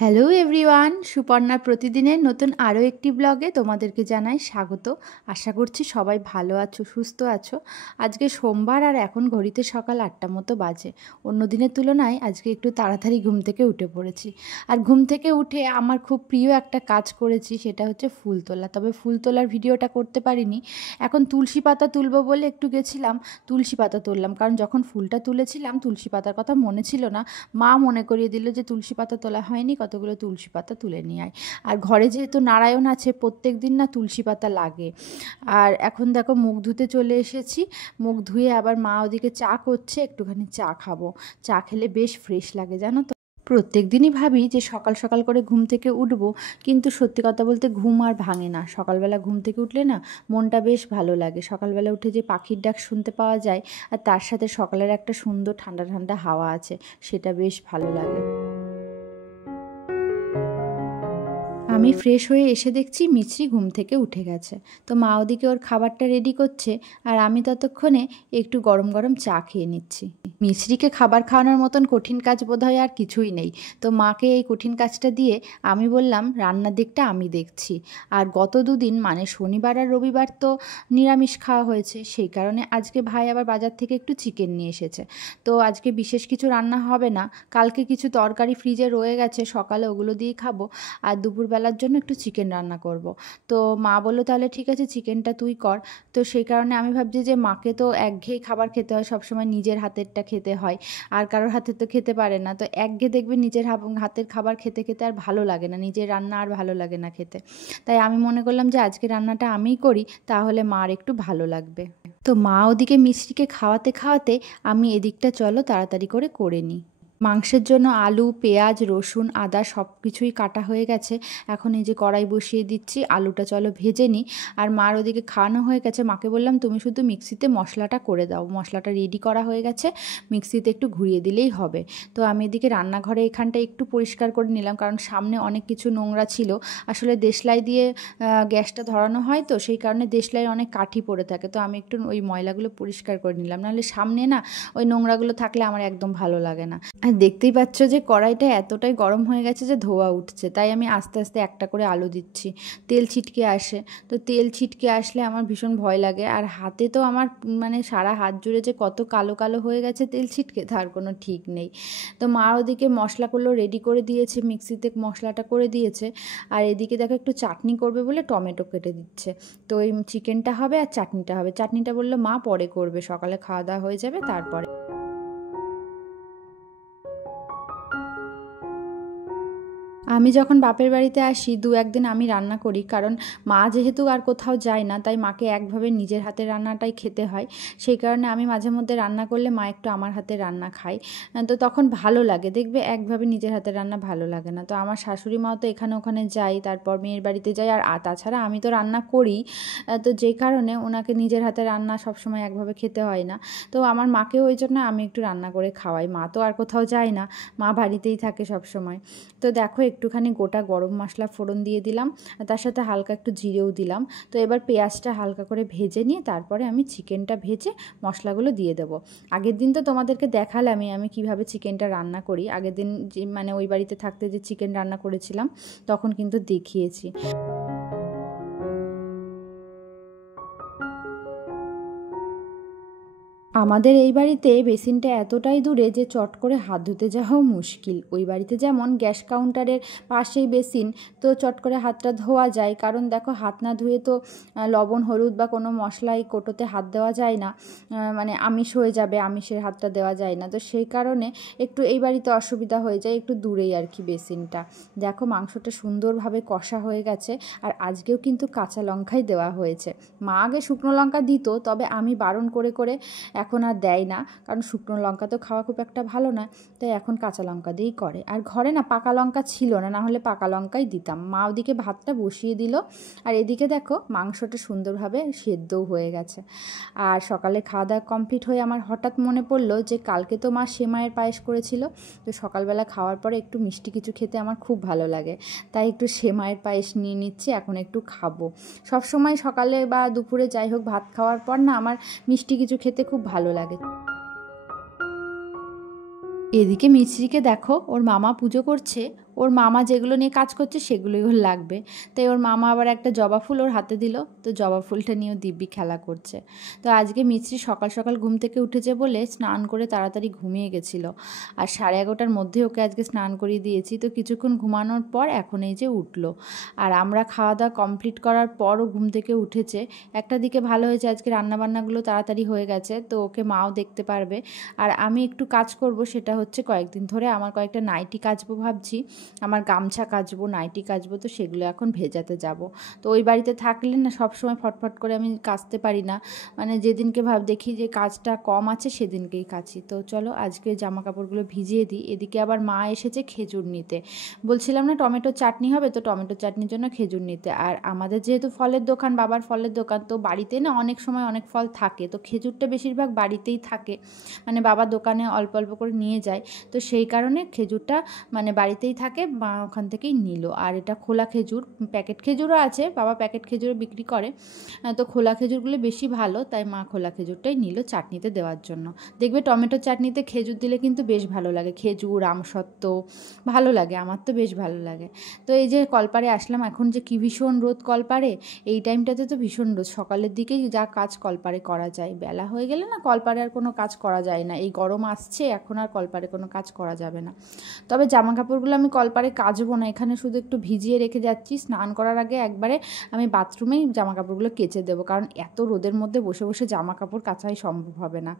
Hello everyone, সুপর্ণার প্রতিদিনের নতুন আরও একটি ব্লগে তোমাদেরকে জানাই স্বাগত। আশা করছি সবাই ভালো আছো, সুস্থ আছো। আজকে সোমবার আর এখন ঘড়িতে সকাল 8টা মতো বাজে। অন্য দিনের তুলনায় আজকে একটু তাড়াতাড়ি ঘুম থেকে উঠে পড়েছি। আর ঘুম থেকে উঠে আমার খুব প্রিয় একটা কাজ করেছি, সেটা হচ্ছে ফুল তোলা। তবে ফুল তোলার ভিডিওটা করতে পারিনি। এখন তুলসী পাতা তুলবো বলে একটু গেছিলাম, তুলসী পাতা তুললাম। কারণ যখন ফুলটা তুলেছিলাম তুলসী পাতার কথা মনে ছিল না, মা মনে করিয়ে দিল যে তুলসী পাতা তোলা হয়নি, কতগুলো তুলসী পাতা তুলে নিয়ে আয়। আর ঘরে যেহেতু নারায়ণ আছে, প্রত্যেক দিন না তুলসী পাতা লাগে। আর এখন দেখো মুখ ধুতে চলে এসেছি। মুখ ধুয়ে আবার মা ওদিকে চা করছে, একটুখানি চা খাবো। চা খেলে বেশ ফ্রেশ লাগে জানো তো। প্রত্যেক দিনই ভাবি যে সকাল সকাল করে ঘুম থেকে উঠবো, কিন্তু সত্যি কথা বলতে ঘুম আর ভাঙে না। সকালবেলা ঘুম থেকে উঠলে না মনটা বেশ ভালো লাগে। সকালবেলা উঠে যে পাখির ডাক শুনতে পাওয়া যায়, আর তার সাথে সকালের একটা সুন্দর ঠান্ডা ঠান্ডা হাওয়া আছে, সেটা বেশ ভালো লাগে। আমি ফ্রেশ হয়ে এসে দেখছি মিছরি ঘুম থেকে উঠে গেছে। তো মা ওদিকে ওর খাবারটা রেডি করছে, আর আমি ততক্ষণে একটু গরম গরম চা খেয়ে নিচ্ছি। মিছরিকে খাবার খাওয়ানোর মতন কঠিন কাজ বোধহয় আর কিছুই নেই। তো মাকে এই কঠিন কাজটা দিয়ে আমি বললাম রান্নার দিকটা আমি দেখছি। আর গত দুদিন মানে শনিবার আর রবিবার তো নিরামিষ খাওয়া হয়েছে, সেই কারণে আজকে ভাই আবার বাজার থেকে একটু চিকেন নিয়ে এসেছে। তো আজকে বিশেষ কিছু রান্না হবে না। কালকে কিছু তরকারি ফ্রিজে রয়ে গেছে, সকালে ওগুলো দিয়েই খাবো। আর দুপুরবেলার জন্য একটু চিকেন রান্না করব। তো মা বললো তাহলে ঠিক আছে, চিকেনটা তুই কর। তো সেই কারণে আমি ভাবছি যে মাকে তো একঘেয়ে খাবার খেতে হয়, সবসময় নিজের হাতেরটা খেতে হয়, আর কারোর হাতের তো খেতে পারে না। তো একঘেয়ে দেখবে নিজের হাতের খাবার খেতে খেতে আর ভালো লাগে না, নিজের রান্না আর ভালো লাগে না খেতে। তাই আমি মনে করলাম যে আজকে রান্নাটা আমিই করি, তাহলে মার একটু ভালো লাগবে। তো মা ওদিকে মিষ্টিকে খাওয়াতে খাওয়াতে আমি এদিকটা চলো তাড়াতাড়ি করে নিই। মাংসের জন্য আলু, পেঁয়াজ, রসুন, আদা সব কিছুই কাটা হয়ে গেছে। এখন এই যে কড়াই বসিয়ে দিচ্ছি, আলুটা চলো ভেজে নিই। আর মার ওদিকে খাওয়ানো হয়ে গেছে, মাকে বললাম তুমি শুধু মিক্সিতে মশলাটা করে দাও। মশলাটা রেডি করা হয়ে গেছে, মিক্সিতে একটু ঘুরিয়ে দিলেই হবে। তো আমি এদিকে রান্নাঘরে এখানটা একটু পরিষ্কার করে নিলাম, কারণ সামনে অনেক কিছু নোংরা ছিল। আসলে দেশলাই দিয়ে গ্যাসটা ধরানো হয়, তো সেই কারণে দেশলাই অনেক কাঠি পড়ে থাকে। তো আমি একটু ওই ময়লাগুলো পরিষ্কার করে নিলাম, নাহলে সামনে না ওই নোংরাগুলো থাকলে আমার একদম ভালো লাগে না। আর দেখতেই পাচ্ছ যে কড়াইটা এতটাই গরম হয়ে গেছে যে ধোয়া উঠছে, তাই আমি আস্তে আস্তে একটা করে আলু দিচ্ছি। তেল ছিটকে আসে, তো তেল ছিটকে আসলে আমার ভীষণ ভয় লাগে। আর হাতে তো আমার মানে সারা হাত জুড়ে যে কত কালো কালো হয়ে গেছে তেল ছিটকে, তার কোনো ঠিক নেই। তো মা ওদিকে মশলাগুলো রেডি করে দিয়েছে, মিক্সিতে মশলাটা করে দিয়েছে। আর এদিকে দেখো একটু চাটনি করবে বলে টমেটো কেটে দিচ্ছে। তো এই চিকেনটা হবে আর চাটনিটা হবে। চাটনিটা বললো মা পরে করবে, সকালে খাওয়া দাওয়া হয়ে যাবে তারপরে। আমি যখন বাপের বাড়িতে আসি 2-1 দিন আমি রান্না করি, কারণ মা যেহেতু আর কোথাও যায় না, তাই মাকে একভাবে নিজের হাতের রান্নাটাই খেতে হয়। সেই কারণে আমি মাঝে মধ্যে রান্না করলে মা একটু আমার হাতের রান্না খায়। তো তখন ভালো লাগে, দেখবে একভাবে নিজের হাতের রান্না ভালো লাগে না। তো আমার শাশুড়ি মাও তো এখানে ওখানে যাই, তারপর মেয়ের বাড়িতে যাই, আর তাছাড়া আমি তো রান্না করি। তো যেই কারণে ওনাকে নিজের হাতের রান্না সবসময় একভাবে খেতে হয় না। তো আমার মাকেও ওই জন্য আমি একটু রান্না করে খাওয়াই। মা তো আর কোথাও যায় না, মা বাড়িতেই থাকে সবসময়। তো দেখো একটুখানি গোটা গরম মশলা ফোড়ন দিয়ে দিলাম, তার সাথে হালকা একটু জিরেও দিলাম। তো এবার পেঁয়াজটা হালকা করে ভেজে নিয়ে তারপরে আমি চিকেনটা ভেজে মশলাগুলো দিয়ে দেবো। আগের দিন তো তোমাদেরকে দেখালামই আমি কিভাবে চিকেনটা রান্না করি। আগের দিন যে মানে ওই বাড়িতে থাকতে যে চিকেন রান্না করেছিলাম, তখন কিন্তু দেখিয়েছি। আমাদের এই বাড়িতে বেসিনটা এতটাই দূরে যে চট করে হাত ধুতে যাওয়াও মুশকিল। ওই বাড়িতে যেমন গ্যাস কাউন্টারের পাশেই বেসিন, তো চট করে হাতটা ধোয়া যায়। কারণ দেখো হাত না ধুয়ে তো লবণ হলুদ বা কোনো মশলাই কোটোতে হাত দেওয়া যায় না, মানে আমিষ হয়ে যাবে, আমিষের হাতটা দেওয়া যায় না। তো সেই কারণে একটু এই বাড়িতে অসুবিধা হয়ে যায়, একটু দূরেই আর কি বেসিনটা। দেখো মাংসটা সুন্দরভাবে কষা হয়ে গেছে, আর আজকেও কিন্তু কাঁচা লঙ্কাই দেওয়া হয়েছে। মা আগে শুকনো লঙ্কা দিত, তবে আমি বারণ করে করে এখন আর দেয় না, কারণ শুকনো লঙ্কা তো খাওয়া খুব একটা ভালো না। তাই এখন কাঁচা লঙ্কা দিয়েই করে। আর ঘরে না পাকা লঙ্কা ছিল না, না হলে পাকা লঙ্কাই দিতাম। মা ওদিকে ভাতটা বসিয়ে দিল, আর এদিকে দেখো মাংসটা সুন্দরভাবে সেদ্ধও হয়ে গেছে। আর সকালে খাওয়া দাওয়া কমপ্লিট হয়ে আমার হঠাৎ মনে পড়লো যে কালকে তো মা সেমাইয়ের পায়েস করেছিল। তো সকালবেলা খাওয়ার পরে একটু মিষ্টি কিছু খেতে আমার খুব ভালো লাগে, তাই একটু সেমাইয়ের পায়েস নিয়ে নিচ্ছি, এখন একটু খাবো। সবসময় সকালে বা দুপুরে যাই হোক ভাত খাওয়ার পর না আমার মিষ্টি কিছু খেতে খুব ভালো লাগে। এদিকে মিছরিকে দেখো ওর মামা পুজো করছে, ওর মামা যেগুলো নিয়ে কাজ করছে সেগুলোই ওর লাগবে। তাই ওর মামা আবার একটা জবা ফুল ওর হাতে দিল, তো জবা ফুলটা নিয়েও দিব্যি খেলা করছে। তো আজকে মিছরি সকাল সকাল ঘুম থেকে উঠেছে বলে স্নান করে তাড়াতাড়ি ঘুমিয়ে গেছিলো, আর 11:30টার মধ্যে ওকে আজকে স্নান করিয়ে দিয়েছি। তো কিছুক্ষণ ঘুমানোর পর এখন এই যে উঠলো, আর আমরা খাওয়া দাওয়া কমপ্লিট করার পরও ঘুম থেকে উঠেছে। একটা দিকে ভালো হয়েছে, আজকে রান্নাবান্নাগুলো তাড়াতাড়ি হয়ে গেছে, তো ওকে মাও দেখতে পারবে। আর আমি একটু কাজ করব, সেটা হচ্ছে কয়েকদিন ধরে আমার কয়েকটা নাইটি কাচবো ভাবছি, আমার গামছা কাচবো, নাইটি কাচবো, তো সেগুলো এখন ভেজাতে যাব। তো ওই বাড়িতে থাকলে না সবসময় ফটফট করে আমি কাচতে পারি না, মানে যেদিনকে দেখি যে কাজটা কম আছে সেদিনকেই কাচি। তো চলো আজকে জামা কাপড়গুলো ভিজিয়ে দিই। এদিকে আবার মা এসেছে খেজুর নিতে, বলছিলাম না টমেটো চাটনি হবে, তো টমেটো চাটনির জন্য খেজুর নিতে। আর আমাদের যেহেতু ফলের দোকান, বাবার ফলের দোকান, তো বাড়িতে না অনেক সময় অনেক ফল থাকে, তো খেজুরটা বেশিরভাগ বাড়িতেই থাকে, মানে বাবা দোকানে অল্প অল্প করে নিয়ে যায়, তো সেই কারণে খেজুরটা মানে বাড়িতেই থাকে, মা ওখান থেকেই নিল। আর এটা খোলা খেজুর, প্যাকেট খেজুরও আছে, বাবা প্যাকেট খেজুরও বিক্রি করে, তো খোলা খেজুরগুলো বেশি ভালো, তাই মা খোলা খেজুরটাই নিল চাটনিতে দেওয়ার জন্য। দেখবে টমেটো চাটনিতে খেজুর দিলে কিন্তু বেশ ভালো লাগে, খেজুর, আমসত্ত্ব ভালো লাগে, আমার তো বেশ ভালো লাগে। তো এই যে কলপাড়ে আসলাম, এখন যে কি ভীষণ রোদ কলপাড়ে, এই টাইমটাতে তো ভীষণ রোদ, সকালের দিকেই যা কাজ কলপাড়ে করা যায়, বেলা হয়ে গেলে না কলপাড়ে আর কোনো কাজ করা যায় না, এই গরম আসছে এখন আর কলপাড়ে কোনো কাজ করা যাবে না। তবে জামা কাপড়গুলো আমি কলপাড়ে কাচবো না, এখানে শুধু একটু ভিজিয়ে রেখে যাচ্ছি, স্নান করার আগে একবারে আমি বাথরুমেই জামা কাপড়গুলো কেচে দেবো, কারণ এত রোদের মধ্যে বসে বসে জামা কাপড় কাচাই সম্ভব হবে না।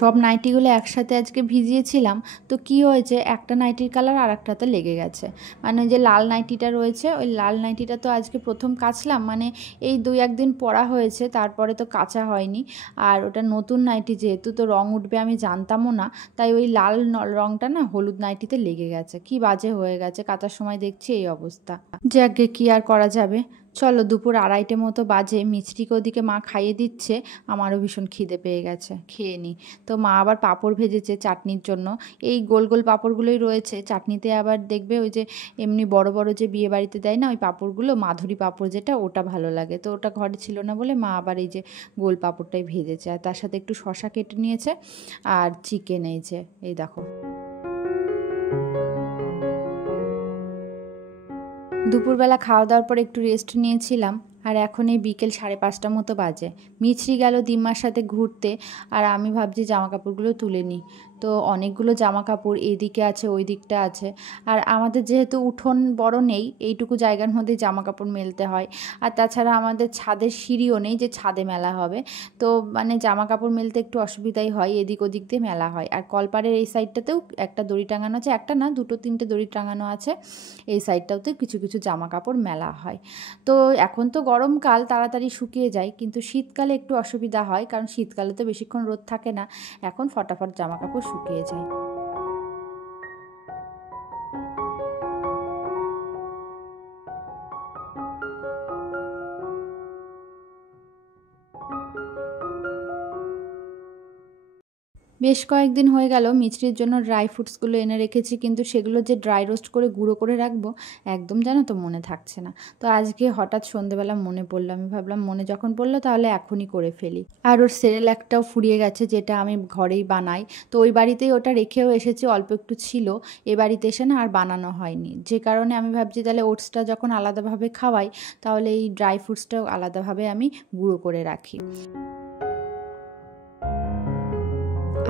সব নাইটিগুলো একসাথে আজকে ভিজিয়েছিলাম, তো কি হয়েছে, একটা নাইটির কালার আর একটাতে লেগে গেছে, মানে যে লাল নাইটিটা রয়েছে, ওই লাল নাইটিটা তো আজকে প্রথম কাচলাম, মানে এই 2-1 দিন পরা হয়েছে, তারপরে তো কাচা হয়নি। আর ওটা নতুন নাইটি যেহেতু, তো রং উঠবে আমি জানতামও না, তাই ওই লাল রংটা না হলুদ নাইটিতে লেগে গেছে, কি বাজে হয়ে গেছে, কাচার সময় দেখছি এই অবস্থা। যাকে কি আর করা যাবে। চলো, দুপুর 2:30টে মতো বাজে, মিছরিকে ওদিকে মা খাইয়ে দিচ্ছে, আমারও ভীষণ খিদে পেয়ে গেছে, খেয়ে নিই। তো মা আবার পাঁপড় ভেজেছে চাটনির জন্য, এই গোল গোল পাঁপড়গুলোই রয়েছে চাটনিতে, আবার দেখবে ওই যে এমনি বড় বড় যে বিয়ে বাড়িতে দেয় না ওই পাঁপড়গুলো, মাধুরী পাঁপড় যেটা, ওটা ভালো লাগে, তো ওটা ঘরে ছিল না বলে মা আবার এই যে গোল পাঁপড়টাই ভেজেছে, আর তার সাথে একটু শশা কেটে নিয়েছে, আর চিকেন এই যে, এই দেখো। দুপুরবেলা খাওয়া দাওয়ার পর একটু রেস্ট নিয়েছিলাম, আর এখন এই বিকেল 5:30 মতো বাজে। মিছরি গেল দিম্মার সাথে ঘুরতে, আর আমি ভাবছি জামা কাপড়গুলো তুলে নিই। তো অনেকগুলো জামা কাপড় এদিকে আছে, ওই দিকটা আছে, আর আমাদের যেহেতু উঠোন বড় নেই, এইটুকু জায়গার মধ্যে জামা কাপড় মেলতে হয়, আর তাছাড়া আমাদের ছাদের সিঁড়িও নেই যে ছাদে মেলা হবে, তো মানে জামা কাপড় মেলতে একটু অসুবিধাই হয়, এদিক ওদিক দিয়ে মেলা হয়। আর কলপাড়ের এই সাইডটাতেও একটা দড়ি টাঙানো আছে, একটা না 2-3টে দড়ি টাঙানো আছে, এই সাইডটাতেও কিছু কিছু জামা কাপড় মেলা হয়। তো এখন তো গরমকাল, তাড়াতাড়ি শুকিয়ে যায়, কিন্তু শীতকালে একটু অসুবিধা হয়, কারণ শীতকালে তো বেশিক্ষণ রোদ থাকে না, এখন ফটাফট জামা কাপড় শুকিয়ে যায়। বেশ কয়েকদিন হয়ে গেল মিছরির জন্য ড্রাই ফ্রুটসগুলো এনে রেখেছি, কিন্তু সেগুলো যে ড্রাই রোস্ট করে গুঁড়ো করে রাখবো একদম জানো তো মনে থাকছে না। তো আজকে হঠাৎ সন্ধেবেলা মনে পড়লো, আমি ভাবলাম মনে যখন পড়লো তাহলে এখনই করে ফেলি। আর ওর সেরেল্যাকটাও ফুরিয়ে গেছে, যেটা আমি ঘরেই বানাই, তো ওই বাড়িতেই ওটা রেখেও এসেছি, অল্প একটু ছিল, এ বাড়িতে এসে না আর বানানো হয়নি, যে কারণে আমি ভাবছি তাহলে ওটসটা যখন আলাদাভাবে খাওয়াই, তাহলে এই ড্রাই ফ্রুটসটাও আলাদাভাবে আমি গুঁড়ো করে রাখি।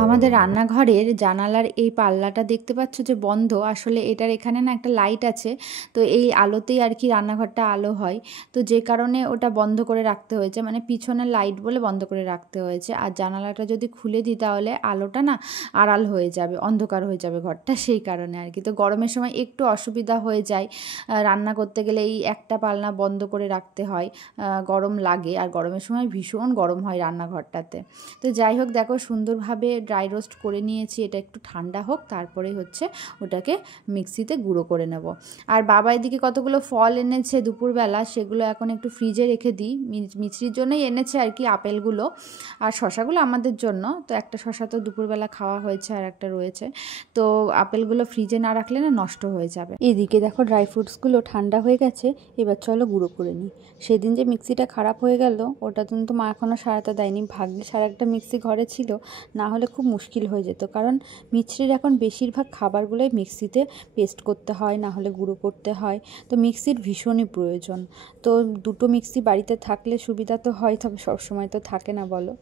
আমাদের রান্নাঘরের জানালার এই পাল্লাটা দেখতে পাচ্ছ যে বন্ধ, আসলে এটার এখানে না একটা লাইট আছে, তো এই আলোতেই আর কি রান্নাঘরটা আলো হয়, তো যে কারণে ওটা বন্ধ করে রাখতে হয়েছে, মানে পিছনের লাইট বলে বন্ধ করে রাখতে হয়েছে। আর জানালাটা যদি খুলে দিই তাহলে আলোটা না আড়াল হয়ে যাবে, অন্ধকার হয়ে যাবে ঘরটা, সেই কারণে আর কি। তো গরমের সময় একটু অসুবিধা হয়ে যায়, রান্না করতে গেলে এই একটা পাল্লা বন্ধ করে রাখতে হয়, গরম লাগে, আর গরমের সময় ভীষণ গরম হয় রান্নাঘরটাতে। তো যাই হোক, দেখো সুন্দরভাবে ড্রাই রোস্ট করে নিয়েছি, এটা একটু ঠান্ডা হোক, তারপরে হচ্ছে ওটাকে মিক্সিতে গুঁড়ো করে নেব। আর বাবা এদিকে কতগুলো ফল এনেছে দুপুরবেলা, সেগুলো এখন একটু ফ্রিজে রেখে দিই, মিছরির জন্যই এনেছে আর কি, আপেলগুলো আর শশাগুলো আমাদের জন্য, তো একটা শশা তো দুপুরবেলা খাওয়া হয়েছে, আর একটা রয়েছে, তো আপেলগুলো ফ্রিজে না রাখলে না নষ্ট হয়ে যাবে। এদিকে দেখো ড্রাই ফ্রুটসগুলো ঠান্ডা হয়ে গেছে, এবার চলো গুঁড়ো করে নিই। সেদিন যে মিক্সিটা খারাপ হয়ে গেল, ওটা কিন্তু মা এখনও সারাতে দেয়নি, ভাগ্যে সারা একটা মিক্সি ঘরে ছিল, না হলে খুব মুশকিল হয়ে যেত, কারণ মিছরির এখন বেশিরভাগ খাবারগুলোই মিক্সিতে পেস্ট করতে হয়, না হলে গুঁড়ো করতে হয়। তো মিক্সির ভীষণই প্রয়োজন। তো দুটো মিক্সি বাড়িতে থাকলে সুবিধা তো হয়, তবে সবসময় তো থাকে না বলো।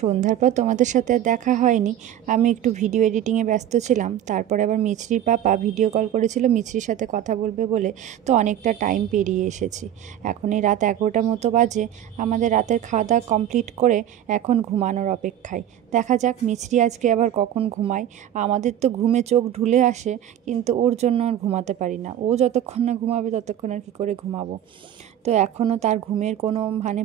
সন্ধ্যার পর তোমাদের সাথে আর দেখা হয়নি, আমি একটু ভিডিও এডিটিংয়ে ব্যস্ত ছিলাম। তারপরে আবার মিছরির পাপা ভিডিও কল করেছিল মিছরির সাথে কথা বলবে বলে, তো অনেকটা টাইম পেরিয়ে এসেছি। এখন এই রাত 11টার মতো বাজে। আমাদের রাতের খাওয়া দাওয়া কমপ্লিট করে এখন ঘুমানোর অপেক্ষায়। দেখা যাক মিছরি আজকে আবার কখন ঘুমায়। আমাদের তো ঘুমে চোখ ঢুলে আসে, কিন্তু ওর জন্য আর ঘুমাতে পারি না। ও যতক্ষণ না ঘুমাবে ততক্ষণ আর কী করে ঘুমাবো। তো এখনও তার ঘুমের কোনো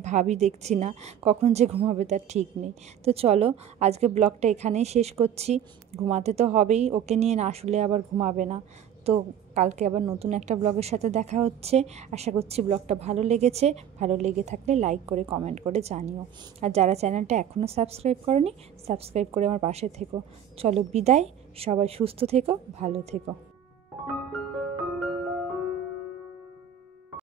ভাবই দেখছি না, কখন যে ঘুমাবে তার ঠিক নেই। তো চলো আজকে ব্লগটা এখানেই শেষ করছি। ঘুমাতে তো হবেই, ওকে নিয়ে না শুলে আবার ঘুমাবে না। তো কালকে আবার নতুন একটা ব্লগের সাথে দেখা হচ্ছে। আশা করছি ব্লগটা ভালো লেগেছে। ভালো লেগে থাকলে লাইক করে কমেন্ট করে জানিও। আর যারা চ্যানেলটা এখনও সাবস্ক্রাইব করনি, সাবস্ক্রাইব করে আমার পাশে থেকো। চলো বিদায়, সবাই সুস্থ থেকো, ভালো থেকো।